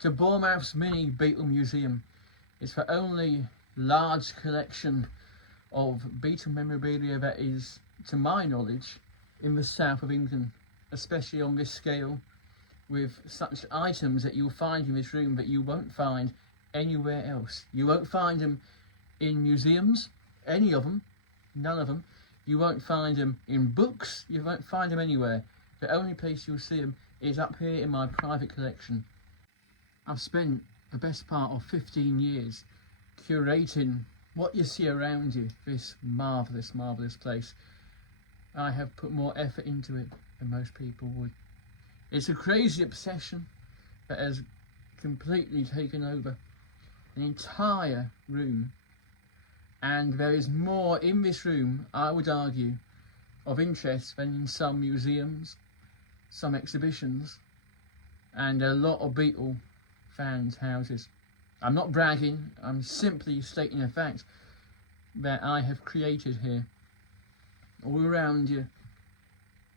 to Bournemouth's mini Beatle Museum. It's the only large collection of Beatle memorabilia that is, to my knowledge, in the south of England, especially on this scale, with such items that you'll find in this room that you won't find anywhere else. You won't find them in museums, any of them, none of them. You won't find them in books, you won't find them anywhere. The only place you'll see them is up here in my private collection. I've spent the best part of 15 years curating what you see around you, this marvellous, marvellous place. I have put more effort into it than most people would. It's a crazy obsession that has completely taken over an entire room, and there is more in this room, I would argue, of interest than in some museums, some exhibitions, and a lot of Beatle fans' houses. I'm not bragging, I'm simply stating a fact that I have created here. All around you,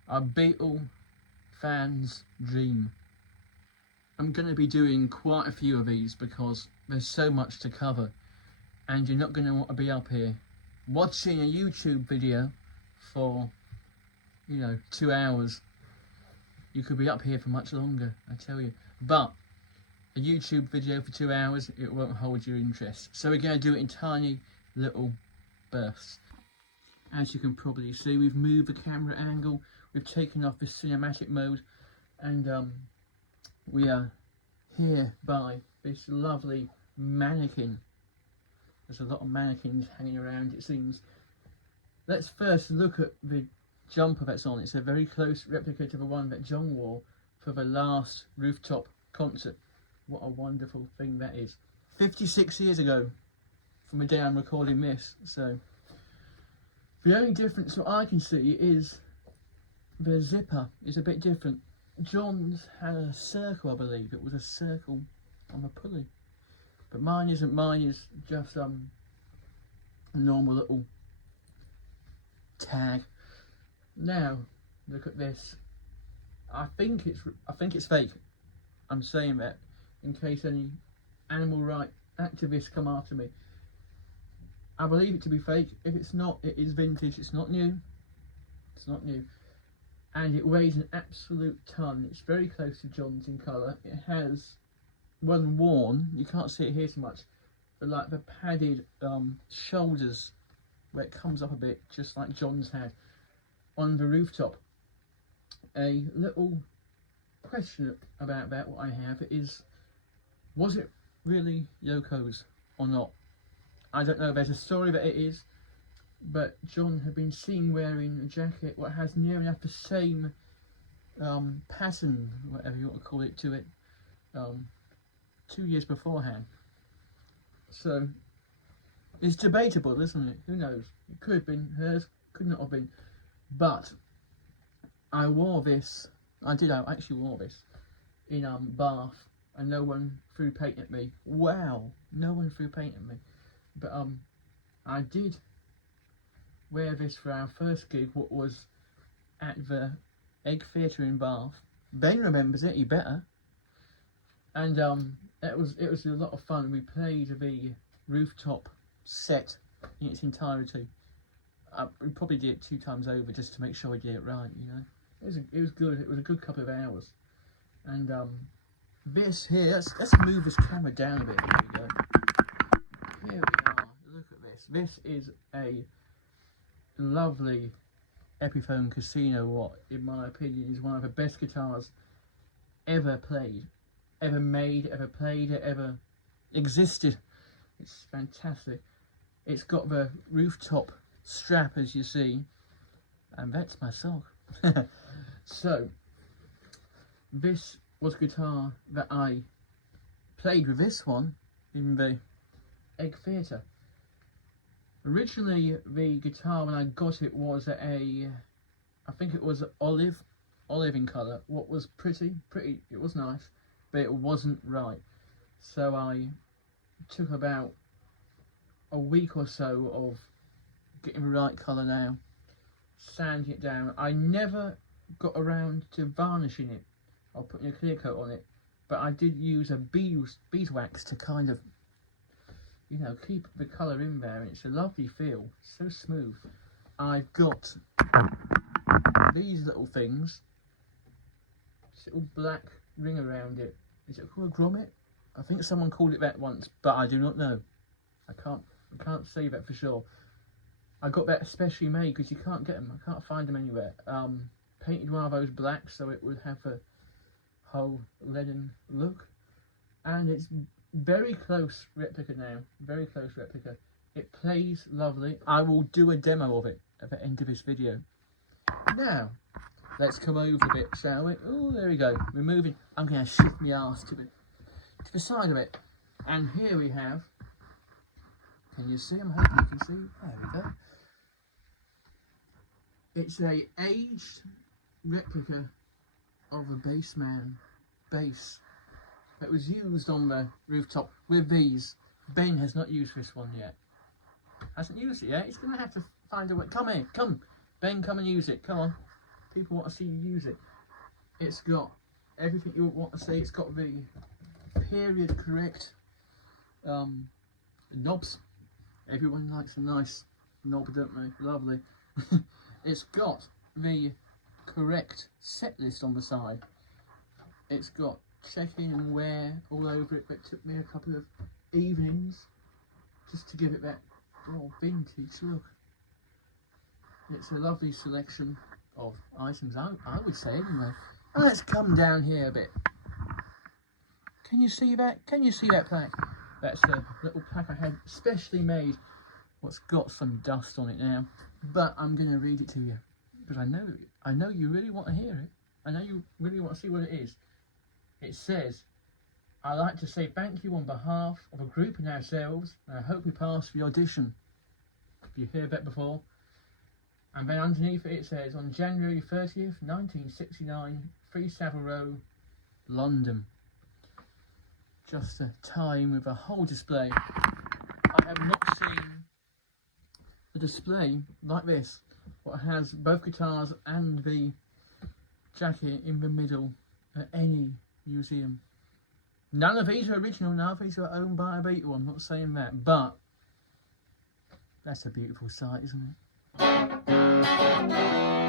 a Beatle fan's dream. I'm going to be doing quite a few of these because there's so much to cover, and you're not going to want to be up here watching a YouTube video for, 2 hours. You could be up here for much longer, I tell you. But a YouTube video for 2 hours, it won't hold your interest. So we're going to do it in tiny little bursts. As you can probably see, we've moved the camera angle, we've taken off the cinematic mode, and we are here by this lovely mannequin. There's a lot of mannequins hanging around, it seems. Let's first look at the jumper that's on. It's a very close replica to the one that John wore for the last rooftop concert. What a wonderful thing that is. 56 years ago from the day I'm recording this, so the only difference that I can see is the zipper is a bit different. John's had a circle, I believe. It was a circle on the pulley, but mine isn't. Mine is just a normal little tag. Now look at this. I think it's fake. I'm saying that in case any animal rights activists come after me. I believe it to be fake. If it's not, it is vintage. It's not new. It's not new. And it weighs an absolute ton. It's very close to John's in colour. It has, when worn, you can't see it here so much, but like the padded shoulders where it comes up a bit, just like John's had on the rooftop. A little question about that, what I have, is, was it really Yoko's or not? I don't know. There's a story that it is, but John had been seen wearing a jacket what has near enough the same pattern, whatever you want to call it, to it 2 years beforehand. So it's debatable, isn't it? Who knows? It could have been hers, could not have been. But I wore this. I actually wore this in Bath, and no one threw paint at me. Wow, no one threw paint at me. But I did wear this for our first gig, what was at the Egg Theatre in Bath. Ben remembers it, he better. And it was a lot of fun. We played the rooftop set in its entirety. We probably did it 2 times over just to make sure we did it right, It was good. It was a good couple of hours. And this here, let's move this camera down a bit. Here we go. Here we are. Look at this. This is a lovely Epiphone Casino, what in my opinion is one of the best guitars ever played, ever made, ever played, ever existed. It's fantastic. It's got the rooftop strap, as you see, and that's my sock. So this was a guitar that I played with this one in the Egg Theatre. Originally the guitar when I got it was I think it was olive in colour. What was pretty, it was nice, but it wasn't right. So I took about a week or so of getting the right colour now, sanding it down. I never got around to varnishing it or putting a clear coat on it, but I did use a beeswax to kind of, you know, keep the colour in there. It's a lovely feel, so smooth. I've got these little things, this little black ring around it. Is it called a grommet? I think someone called it that once, but I do not know. I can't say that for sure. I got that especially made because you can't get them. I can't find them anywhere. Painted one of those black so it would have a whole leaden look, and it's very close replica now. Very close replica. It plays lovely. I will do a demo of it at the end of this video. Now, let's come over a bit, shall we? Oh, there we go. We're moving. I'm going to shift my arse to the side of it. And here we have, can you see? I'm hoping you can see. There we go. It's a aged replica of the bassman bass that was used on the rooftop with these. Ben has not used this one yet. Hasn't used it yet. He's going to have to find a way. Come here, come. Ben, come and use it. Come on. People want to see you use it. It's got everything you want to see. It's got the period correct knobs. Everyone likes a nice knob, don't they? Lovely. It's got the correct set list on the side. It's got check-in and wear all over it. That took me a couple of evenings just to give it that vintage look. It's a lovely selection of items, I would say anyway. Let's come down here a bit. Can you see that? Can you see that plaque? That's a little plaque I had specially made. What's got some dust on it now, but I'm going to read it to you because I know you really want to hear it. I know you really want to see what it is. It says, "I'd like to say thank you on behalf of a group and ourselves, and I hope we pass the audition." If you heard that before. And then underneath it says, "On January 30th, 1969, 3 Savile Row, London." Just to tie in with a whole display. I have not seen a display like this, what has both guitars and the jacket in the middle at any museum. None of these are original, none of these are owned by a Beatle, I'm not saying that, but that's a beautiful sight, isn't it?